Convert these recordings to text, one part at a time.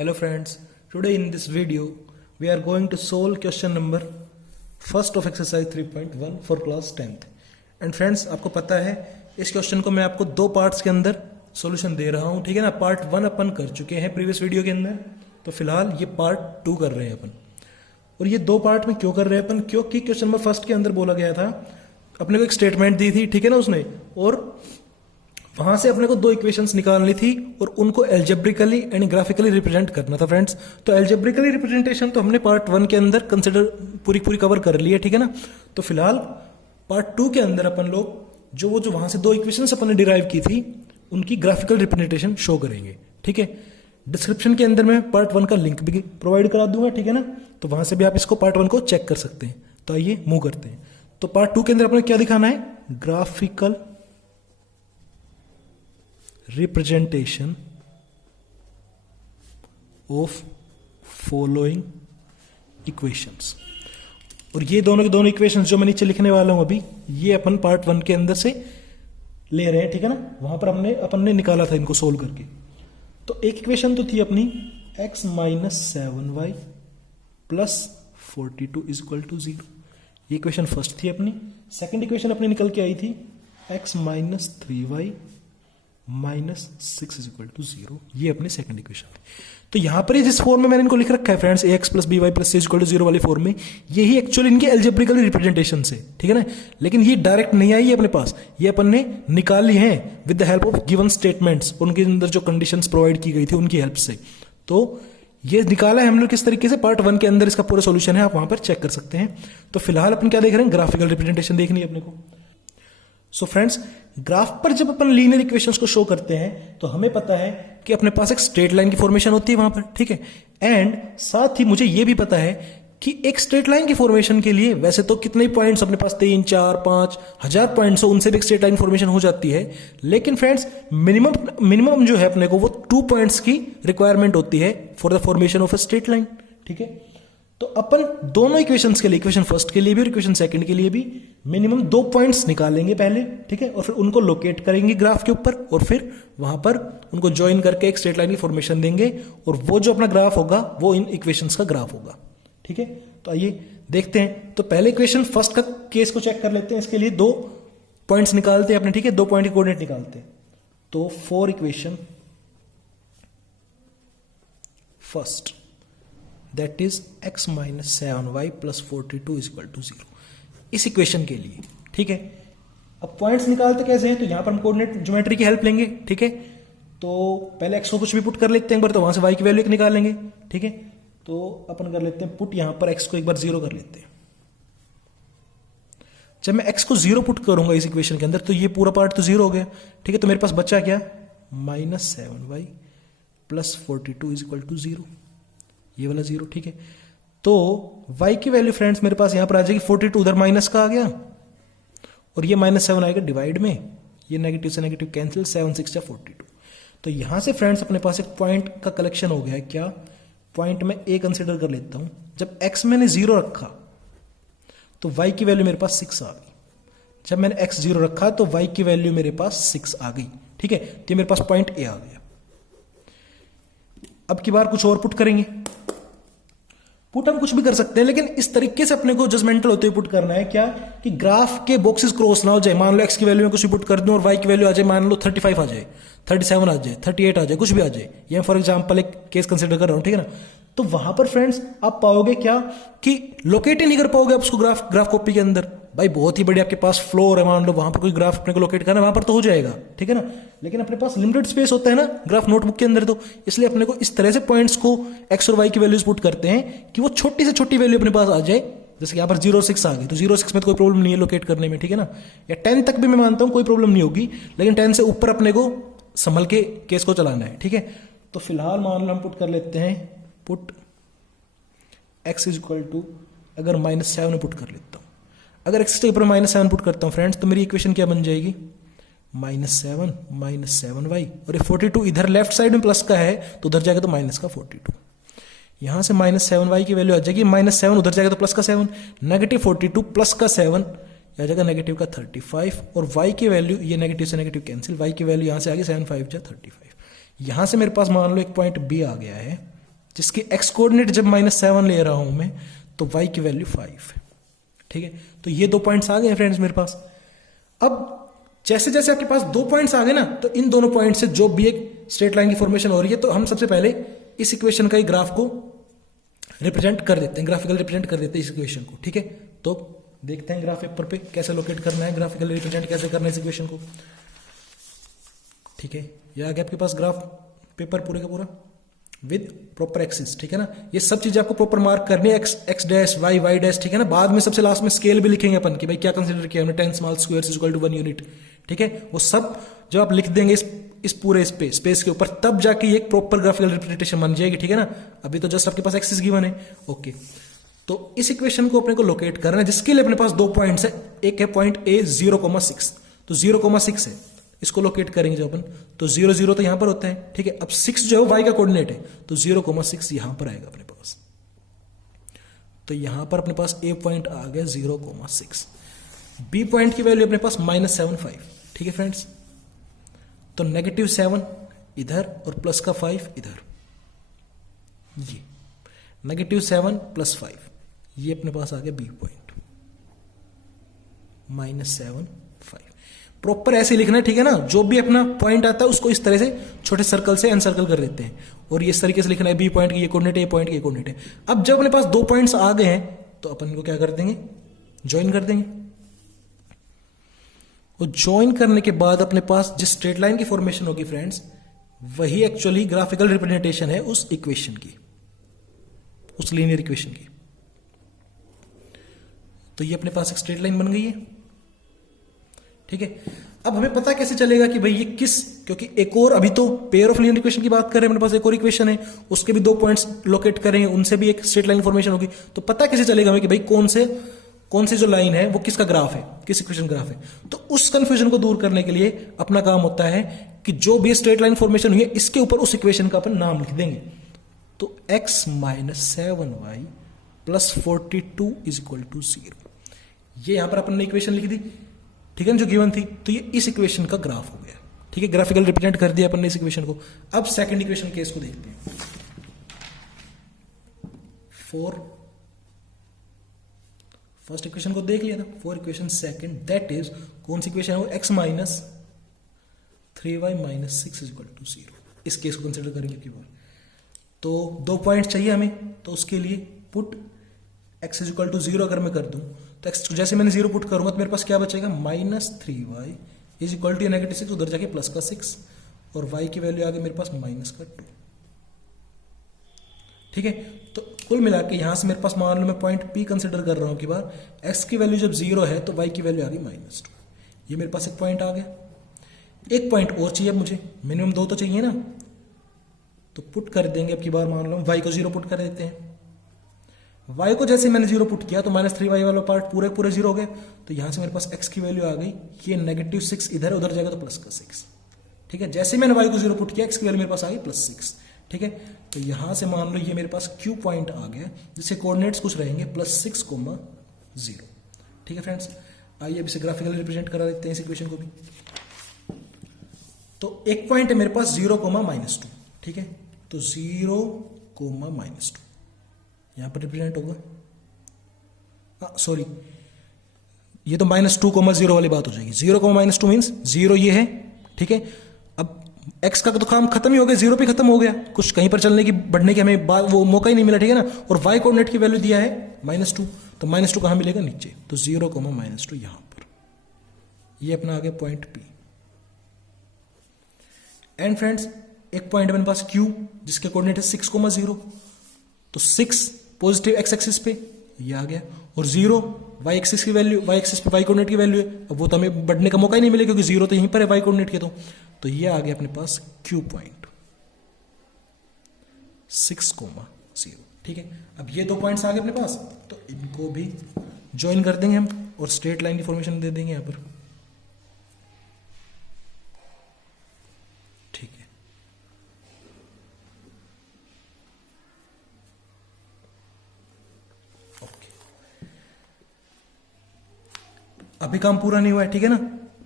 Hello friends, today in this video we are going to solve question number first of exercise 3.1 for class 10th. And friends, आपको पता है इस question को मैं आपको दो पार्ट्स के अंदर सॉल्यूशन दे रहा हूँ, ठीक है ना। पार्ट 1 अपन कर चुके हैं प्रीवियस वीडियो के अंदर, तो फिलहाल ये पार्ट 2 कर रहे हैं अपन। और ये दो पार्ट में क्यों कर रहे हैं अपन, क्योंकि क्वेश्चन नंबर फर्स्ट के अंदर बोला गया था, अपने को एक स्टेटमेंट दी थी, ठीक है ना उसने, और वहां से अपने को दो इक्वेशंस निकालनी थी और उनको एल्जेब्रिकली एंड ग्राफिकली रिप्रेजेंट करना था फ्रेंड्स। तो एल्जेब्रिकली रिप्रेजेंटेशन तो हमने पार्ट 1 के अंदर कंसिडर पूरी कवर कर ली है, ठीक है ना। तो फिलहाल पार्ट 2 के अंदर अपन लोग जो वहां से दो इक्वेशंस अपन ने डिराइव की थी उनकी ग्राफिकल रिप्रेजेंटेशन शो करेंगे, ठीक है। डिस्क्रिप्शन के अंदर मैं पार्ट 1 का लिंक भी प्रोवाइड करा दूंगा, ठीक है ना। तो वहां से भी आप इसको पार्ट 1 को चेक कर सकते हैं। तो आइए मूव करते हैं। तो पार्ट 2 के अंदर अपने क्या दिखाना है, graphical representation of following equations. और ये दोनों के दोनों इक्वेशंस जो मैं नीचे लिखने वाला हूं अभी, ये अपन पार्ट 1 के अंदर से ले रहे हैं, ठीक है ना। वहां पर अपन ने निकाला था इनको सोल्व करके। तो एक इक्वेशन तो थी अपनी x minus 7y plus 42 is equal to 0, ये इक्वेशन फर्स्ट थी अपनी। सेकेंड इक्वेशन अपनी निकल के आई थी x minus 3y minus 6 is equal to 0, ये अपनी सेकंड इक्वेशन थी। तो यहां पर जिस फॉर्म में मैंने इनको लिख रखा है friends, ax plus B Y plus C is equal to 0 वाली फॉर्म में, यही एक्चुअली इनके एल्जेब्रिकल रिप्रेजेंटेशन से, ठीक है ना। लेकिन ये डायरेक्ट नहीं आई है अपने पास, ये अपन ने निकाली है with the help of given statements, उनके अंदर जो कंडीशंस प्रोवाइड की गई थी उनकी हेल्प से। तो ये निकाला है हम लोग किस तरीके से, पार्ट 1 के अंदर इसका पूरा सोल्यूशन है, आप वहां पर चेक कर सकते हैं। तो फिलहाल अपन क्या देख रहे हैं, ग्राफिकल रिप्रेजेंटेशन देखनी है अपने को। सो फ्रेंड्स, ग्राफ पर जब अपन लीनियर इक्वेशंस को शो करते हैं तो हमें पता है कि अपने पास एक स्ट्रेट लाइन की फॉर्मेशन होती है वहां पर, ठीक है। एंड साथ ही मुझे यह भी पता है कि एक स्ट्रेट लाइन की फॉर्मेशन के लिए वैसे तो कितने पॉइंट्स अपने पास 3, 4, 5 हजार पॉइंट्स हो, उनसे भी एक स्ट्रेट लाइन फॉर्मेशन हो जाती है। लेकिन फ्रेंड्स, मिनिमम जो है अपने को वो 2 पॉइंट्स की रिक्वायरमेंट होती है for the formation of a straight line, ठीक है। तो अपन दोनों इक्वेशंस के लिए, इक्वेशन फर्स्ट के लिए भी और इक्वेशन सेकंड के लिए भी मिनिमम 2 पॉइंट्स निकालेंगे पहले, ठीक है। और फिर उनको लोकेट करेंगे ग्राफ के ऊपर और फिर वहां पर उनको ज्वाइन करके एक स्ट्रेट लाइन की फॉर्मेशन देंगे और वो जो अपना ग्राफ होगा वो इन इक्वेशंस का ग्राफ होगा, ठीक है। तो आइए देखते हैं। तो पहले इक्वेशन फर्स्ट का केस को चेक कर लेते हैं। इसके लिए 2 पॉइंट्स निकालते हैं अपने, ठीक है, 2 पॉइंट के कोऑर्डिनेट निकालते हैं। तो for equation first, that is x minus 7y plus 42 is equal to 0, इस इक्वेशन के लिए, ठीक है। अब पॉइंट्स निकालते कैसे हैं, तो यहां पर हम कोऑर्डिनेट ज्योमेट्री की हेल्प लेंगे, ठीक है। तो पहले x को कुछ भी पुट कर लेते हैं एक बार, तो वहां से y की वैल्यू एक निकालेंगे, ठीक है। तो अपन कर लेते हैं पुट, यहां पर x को एक बार 0 कर लेते हैं। जब मैं x को 0 पुट करूंगा इस इक्वेशन के अंदर, तो ये पूरा पार्ट तो 0 हो गया, ठीक है। तो मेरे पास बचा क्या, minus 7y plus 42 is equal to 0, ये वाला 0, ठीक है। तो y की वैल्यू फ्रेंड्स मेरे पास यहां पर आ जाएगी 42, उधर माइनस का आ गया और ये -7 आएगा डिवाइड में, ये नेगेटिव से नेगेटिव कैंसिल, 7 6 जा 42। तो यहां से फ्रेंड्स अपने पास एक पॉइंट का कलेक्शन हो गया है। क्या पॉइंट में a कंसिडर कर लेता हूं। जब x मैंने 0 रखा तो y की वैल्यू मेरे पास 6 आ गई। जब मैंने x 0 रखा तो y की वैल्यू मेरे पास 6 आ गई, ठीक है। तो मेरे पास पॉइंट a आ गया। अब की बार कुछ और पुट करेंगे। पुट हम कुछ भी कर सकते हैं, लेकिन इस तरीके से अपने को जजमेंटल होते हुए पुट करना है क्या, कि ग्राफ के बॉक्सेस क्रॉस ना हो जाए। मान लो x की वैल्यू में कुछ भी पुट कर दूं और y की वैल्यू आ जाए, मान लो 35 आ जाए, 37 आ जाए, 38 आ जाए, कुछ भी आ जाए। ये फॉर एग्जांपल एक केस कंसिडर कर रहा हूं, ठीक है ना। तो वहां पर फ्रेंड्स आप पाओगे क्या, कि लोकेट ही नहीं कर पाओगे आप उसको ग्राफ कॉपी के अंदर। भाई बहुत ही बड़ी आपके पास फ्लोर है, मान लो वहां पर कोई ग्राफ अपने को लोकेट करना है, वहां पर तो हो जाएगा, ठीक है ना। लेकिन अपने पास लिमिटेड स्पेस होता है ना ग्राफ नोटबुक के अंदर, तो इसलिए अपने को इस तरह से पॉइंट्स को x और y की वैल्यूज पुट करते हैं कि वो छोटी से छोटी वैल्यू अपने पास आ जाए। जैसे यहाँ पर 0 6 आ गई, तो 0 6 में तो कोई प्रॉब्लम नहीं है लोकेट करने में, ठीक है ना। या 10 तक भी मैं मानता हूं कोई प्रॉब्लम नहीं होगी, लेकिन 10 से ऊपर अपने को संभल के केस को चलाना है, ठीक है। तो फिलहाल मान लो हम पुट कर लेते हैं, put x is equal to, अगर -7 पुट कर लेता हूं, अगर x के ऊपर -7 पुट करता हूं फ्रेंड्स, तो मेरी इक्वेशन क्या बन जाएगी, -7 माइनस 7y, और ये 42 इधर लेफ्ट साइड में प्लस का है तो उधर जाएगा तो माइनस का 42। यहां से -7y की वैल्यू आ जाएगी, -7 उधर जाएगा तो प्लस का 7, नेगेटिव 42 प्लस का 7 आ जाएगा नेगेटिव का 35, और y की वैल्यू, ये नेगेटिव से नेगेटिव कैंसिल, y की वैल्यू यहां से आ गई 7 5 जा 35। यहां से मेरे पास मान लो एक पॉइंट B आ गया है, जिसकी एक्स कोऑर्डिनेट जब -7 ले रहा हूं मैं, तो वाई की वैल्यू 5 है। ठीक है, तो ये 2 पॉइंट्स आ गए फ्रेंड्स मेरे पास। अब जैसे जैसे आपके पास 2 पॉइंट्स आ गए ना, तो इन दोनों पॉइंट से जो भी एक स्ट्रेट लाइन की फॉर्मेशन हो रही है, तो हम सबसे पहले इस इक्वेशन का ही ग्राफ को रिप्रेजेंट कर देते हैं, ग्राफिकल रिप्रेजेंट कर देते हैं इस इक्वेशन को। ठीक है, तो देखते हैं ग्राफ पेपर पे कैसे लोकेट करना है, ग्राफिकल रिप्रेजेंट कैसे करना है इस इक्वेशन को। ठीक है, ये आ गया आपके पास ग्राफ पेपर पूरे का पूरा विद प्रॉपर एक्सिस। ठीक है ना, ये सब चीजें आपको प्रॉपर मार्क करनी है, एक्स डैश वाई डैश। ठीक है ना, बाद में सबसे लास्ट में स्केल भी लिखेंगे अपन कि भाई क्या कंसीडर किया हमने, 10 small squares equal to 1 unit. ठीक है, वो सब जब आप लिख देंगे इस पूरे स्पेस के ऊपर, तब जाके ये एक प्रॉपर ग्राफिकल रिप्रेजेंटेशन बन जाएगी। ठीक है ना, अभी तो जस्ट आपके पास एक्सिस गिवन है। ओके, तो इस इक्वेशन को अपने को लोकेट करना है, जिसके लिए अपने पास 2 पॉइंट्स है। एक है पॉइंट ए 0,6, तो 0,6 है, इसको लोकेट करेंगे जब अपन, तो 0 0 तो यहां पर होता है। ठीक है, अब 6 जो है वाई का कोऑर्डिनेट है, तो 0,6 यहां पर आएगा अपने पास। तो यहां पर अपने पास ए पॉइंट आ गया 0,6, बी पॉइंट की वैल्यू अपने पास -7,5। ठीक है फ्रेंड्स, तो -7 इधर और प्लस का 5 इधर, ये -7 + 5, ये अपने पास आ गया बी पॉइंट -7 5। प्रॉपर ऐसे लिखना है। ठीक है ना, जो भी अपना पॉइंट आता है उसको इस तरह से छोटे सर्कल से अनसर्कल कर देते हैं, और ये इस तरीके से लिखना है, बी पॉइंट की ये कोऑर्डिनेट है, ए पॉइंट की ये कोऑर्डिनेट है। अब जब अपने पास 2 पॉइंट्स आ गए हैं, तो अपन को क्या कर देंगे, ज्वाइन कर देंगे। और ज्वाइन करने के बाद अपने पास जिस स्ट्रेट लाइन की फॉर्मेशन होगी फ्रेंड्स, वही एक्चुअली ग्राफिकल रिप्रेजेंटेशन है उस इक्वेशन की, उस लीनियर इक्वेशन की। तो ये अपने पास एक स्ट्रेट लाइन बन गई है। ठीक है, अब हमें पता कैसे चलेगा कि भाई ये किस, क्योंकि एक और अभी तो पेयर ऑफ लीनियर इक्वेशन की बात कर रहे हैं, अपने पास एक और इक्वेशन है, उसके भी 2 पॉइंट्स लोकेट करेंगे, उनसे भी एक स्ट्रेट लाइन फॉर्मेशन होगी। तो पता कैसे चलेगा हमें कि भाई कौन से जो लाइन है वो किसका ग्राफ है, किस इक्वेशन ग्राफ है। तो उस कंफ्यूजन को दूर करने के लिए अपना काम होता है कि जो भी स्ट्रेट लाइन फॉर्मेशन हुई है, इसके ऊपर उस इक्वेशन का अपन नाम लिख देंगे। तो x - 7y + 42 = 0, ये यहां पर अपन ने इक्वेशन लिख दी। ठीक है ना, जो गिवन थी, तो ये इस इक्वेशन का ग्राफ हो गया। ठीक है, ग्राफिकल रिप्रेजेंट कर दिया अपन ने इस इक्वेशन को। अब सेकंड इक्वेशन केस को देखते हैं। फर्स्ट इक्वेशन को देख लिया था, 4 इक्वेशन सेकंड, दैट इज कौन सी इक्वेशन है वो, x - 3y - 6 = 0। इस केस को कंसिडर करेंगे की बार, तो 2 पॉइंट चाहिए हमें, तो उसके लिए पुट x = 0 अगर मैं कर दूं, तो x जैसे मैंने 0 पुट करूंगा तो मेरे पास क्या बचेगा, -3y = -6, उधर जाके प्लस का 6, और y की वैल्यू आ गई मेरे पास -2। ठीक है, तो कुल मिला के यहां से मेरे पास मान लो मैं पॉइंट P कंसिडर कर रहा हूं कि बार x की वैल्यू जब 0 है तो y की वैल्यू आ गई -2। ये मेरे पास एक पॉइंट आ गया। एक पॉइंट और चाहिए मुझे, मिनिमम 2 तो चाहिए ना, तो पुट कर देंगे। अब की बार मान लो y को 0 पुट कर देते हैं। y को जैसे मैंने 0 पुट किया तो -3y वाला पार्ट पूरे 0 हो गए। तो यहां से मेरे पास x की वैल्यू आ गई, ये -6 इधर उधर जाएगा तो प्लस का 6। ठीक है, जैसे मैंने y को 0 पुट किया, x की वैल्यू मेरे पास आ गई +6। ठीक है, तो यहां से मान लो ये मेरे पास Q पॉइंट आ गया, जिसके कोऑर्डिनेट्स कुछ रहेंगे +6, 0। ठीक है फ्रेंड्स, आइए अब इसे ग्राफिकली रिप्रेजेंट करा देते हैं इस इक्वेशन को भी। तो एक पॉइंट है मेरे पास 0, -2। ठीक है, तो 0, -2 यहां पर रिप्रेजेंट होगा। सॉरी, ये तो -2, 0 वाली बात हो जाएगी। 0, -2 मीन्स 0 ये है। ठीक है, अब x का तो काम खत्म ही हो गया, 0 पे खत्म हो गया, कुछ कहीं पर चलने की बढ़ने की हमें वो मौका ही नहीं मिला। ठीक है ना, और y कोऑर्डिनेट की वैल्यू दिया है -2, तो -2 कहां मिलेगा, नीचे। तो 0, -2 यहां पर, ये अपना आ गया पॉइंट P। एंड फ्रेंड्स, एक पॉइंट मेरे पास Q, जिसके कोऑर्डिनेट है 6, 0, तो 6 पॉजिटिव x एक्सिस पे ये आ गया, और 0 y एक्सिस की वैल्यू, y एक्सिस पे y कोऑर्डिनेट की वैल्यू है। अब वो तो हमें बढ़ने का मौका ही नहीं मिलेगा, क्योंकि 0 तो यहीं पर है y कोऑर्डिनेट के। तो ये आ गया अपने पास Q पॉइंट 6, 0। ठीक है, अब ये 2 पॉइंट्स आ गए अपने पास, तो इनको भी ज्वाइन कर देंगे हम, और स्ट्रेट लाइन की फॉर्मेशन दे देंगे यहां पर। ठीक है, अभी काम पूरा नहीं हुआ है। ठीक है ना,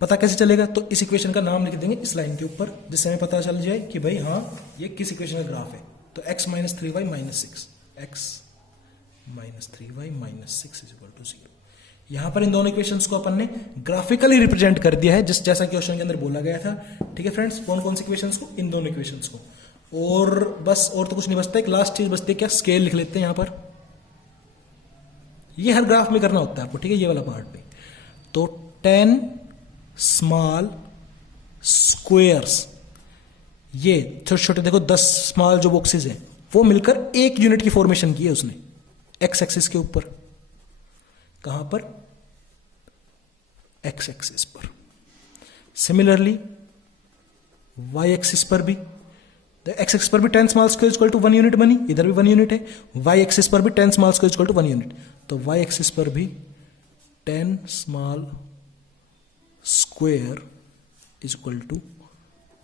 पता कैसे चलेगा, तो इस इक्वेशन का नाम लिख देंगे इस लाइन के ऊपर, जिससे हमें पता चल जाए कि भाई हाँ, ये किस इक्वेशन का ग्राफ है। तो x minus 3y minus 6, x minus 3y minus 6 is equal to 0। यहां पर इन दोनों इक्वेशंस को अपन ने ग्राफिकली रिप्रेजेंट कर दिया है, जिस जैसा क्वेश्चन के अंदर बोला गया था। ठीक है फ्रेंड्स, कौन कौन सी इक्वेशंस को? इन दोनों इक्वेशंस को। और बस और तो कुछ नहीं बचता, एक लास्ट चीज बचती है क्या? स्केल लिख लेते हैं यहां पर। ये हर ग्राफ में करना होता है आपको, ठीक है, ये वाला पार्ट पे। तो 10 स्मॉल स्क्वेयर्स, ये छोटे छोटे देखो 10 स्मॉल जो बॉक्सेस हैं, वो मिलकर एक यूनिट की फॉर्मेशन की है उसने एक्स एक्सिस के ऊपर। कहां पर? एक्स एक्सिस पर। सिमिलरली वाई एक्सिस पर भी, एक्स एक्सिस पर भी 10 small square equal to 1 unit बनी, इधर भी 1 यूनिट है। वाई एक्सिस पर भी 10 small square equal to 1 unit, तो वाई एक्सिस पर भी 10 small square is equal to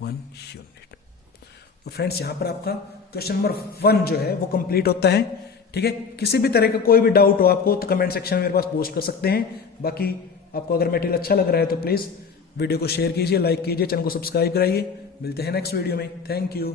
1 unit. तो फ्रेंड्स यहां पर आपका क्वेश्चन नंबर 1 जो है वो कंप्लीट होता है। ठीक है, किसी भी तरह का कोई भी डाउट हो आपको तो कमेंट सेक्शन में मेरे पास पोस्ट कर सकते हैं। बाकी आपको अगर मटेरियल अच्छा लग रहा है तो प्लीज वीडियो को शेयर कीजिए, लाइक कीजिए, चैनल को सब्सक्राइब कराइए। मिलते हैं नेक्स्ट वीडियो में। Thank you.